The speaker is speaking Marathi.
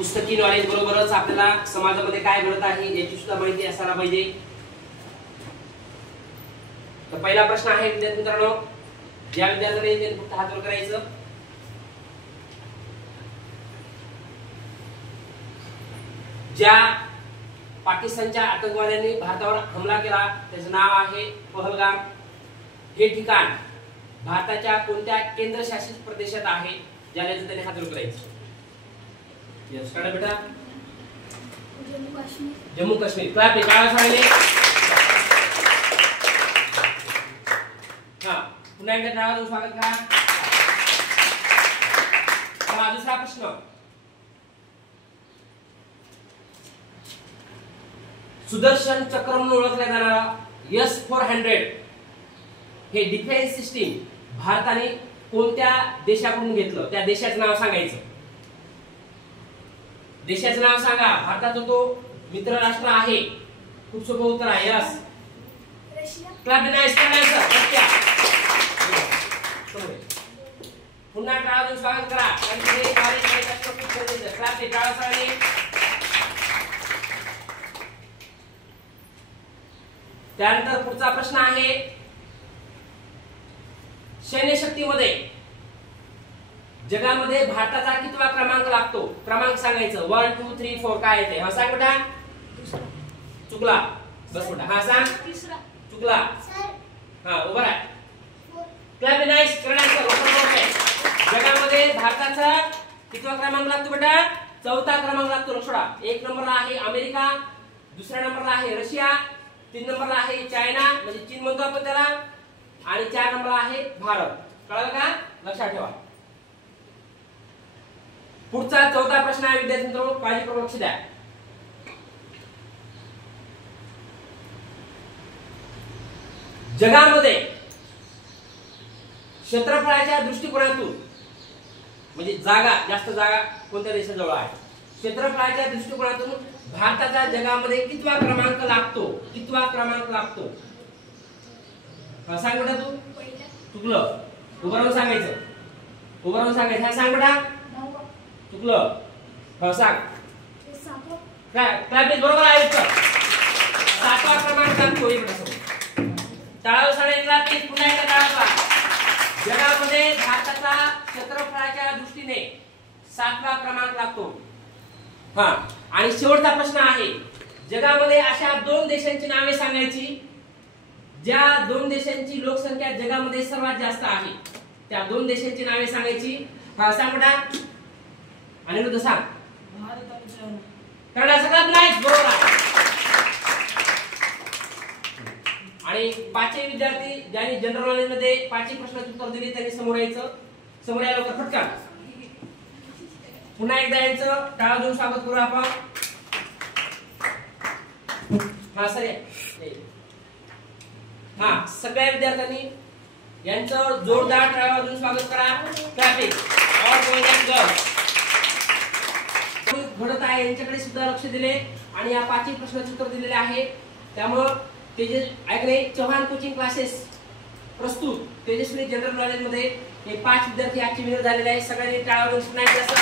पुस्तकी नॉलेज बरोबरच आपल्याला समाजामध्ये काय घडत आहे याची सुद्धा माहिती असायला पाहिजे। तर पहिला प्रश्न आहे विद्यार्थी मित्रांनो, ज्या विद्यार्थ्याने फक्त हात वर करायचं। ज्या पाकिस्तानच्या आतंकवाद्यांनी भारतावर हमला केला त्याचं नाव आहे पहलगाम। हे ठिकाण भारताच्या कोणत्या केंद्रशासित प्रदेशात आहे? ज्याला त्याने हात वर करायचं। यस काढा बेटा। जम्मू काश्मीर। जम्मू काश्मीर। क्लॅप हे काढा सगळे। हां पुन्हा एकदा टाळ्या स्वागत करा। चला दुसरा प्रश्न, सुदर्शन चक्र म्हणून ओळखल्या जाणारा S-400 हे डिफेन्स सिस्टीम भारताने कोणत्या देशाकडून घेतलं? त्या देशाचं नाव सांगायचं। देशाचं नाव सांगा। भारताचा तो मित्र राष्ट्र आहे। खूप सोपं उत्तर आहे। Yes Russia. क्लब नाईस करायचं रशिया। पुन्हा टाळा स्वागत करा। कारण हे कार्य करायचं खूप गरजेचं आहे। क्लब ते टाळा सगळे। त्यानंतर पुढचा प्रश्न आहे, सैन्य शक्तीमध्ये जगामध्ये भारताचा कितवा क्रमांक लागतो? क्रमांक सांगायचं। 1 2 3 4 काय येते? हा सांग बेटा। चुकला। बस बेटा। हा सांग। तिसरा। चुकला। हा उभा राहा। क्लब नाईस करण्याचं उत्तर जगामध्ये भारताचा कितवा क्रमांक लागतो बेटा? चौथा क्रमांक लागतो। लक्षोडा। 1 नंबरला आहे अमेरिका, दुसऱ्या नंबरला आहे रशिया, 3 नंबरला आहे चायना म्हणजे चीन म्हणतो आपण त्याला, आणि 4 नंबरला आहे भारत। कळलं का? लक्षात ठेवा। पुढचा चौथा प्रश्न आहे विद्यार्थी मित्रांनो, काळजीपूर्वक लक्ष द्या। जगामध्ये क्षेत्रफळाच्या दृष्टिकोनातून म्हणजे जागा, जास्त जागा कोणत्या देशाजवळ आहे? क्षेत्रफळाच्या दृष्टिकोनातून भारताचा जगामध्ये कितवा क्रमांक लागतो? कितवा क्रमांक लागतो? सांग बेटा तू। चुकलं। उभं राहून सांगायचं। उभं राहून सांगायचं। हा सांग बेटा। चुकलं। हा सांग। काय बरोबर आहे उत्तर। 7वा क्रमांक लागतो। टाळाव साडेला ते पुन्हा एकदा टाळा। जगामध्ये भारताचा क्षेत्रफळाच्या दृष्टीने 7वा क्रमांक लागतो। हा आणि शेवटचा प्रश्न आहे, जगामध्ये अशा 2 देशांची नावे सांगायची ज्या 2 देशांची लोकसंख्या जगामध्ये सर्वात जास्त आहे। त्या 2 देशांची नावे सांगायची। हा सांग बेटा। अनिरुद्ध सांग। भारत आणि चायना। कळलं सगळं? नाईस बरोबर आहे। आणि 5 विद्यार्थी ज्यांनी जनरल नॉलेज मध्ये 5 प्रश्नांची उत्तर दिली त्यांनी समोर यायचं। समोर या लवकर फटका। पुन्हा एकदा यायचं। टाळा देऊन स्वागत करू आपण। हा सर हा सगळ्या विद्यार्थ्यांनी यांचं जोरदार टाळा देऊन स्वागत करा। Traffic all boys and girls घडत आहे यांच्याकडे सुद्धा लक्ष दिले आणि या 5 प्रश्नांची उत्तर दिलेले आहे। त्यामुळे तेजस ऐकले चव्हाण कोचिंग क्लासेस प्रस्तुत तेजस्वी जनरल नॉलेज मध्ये हे 5 विद्यार्थी आजचे विनर झालेले आहेत। सगळ्यांनी टाळा वाजवून पुन्हा एकदा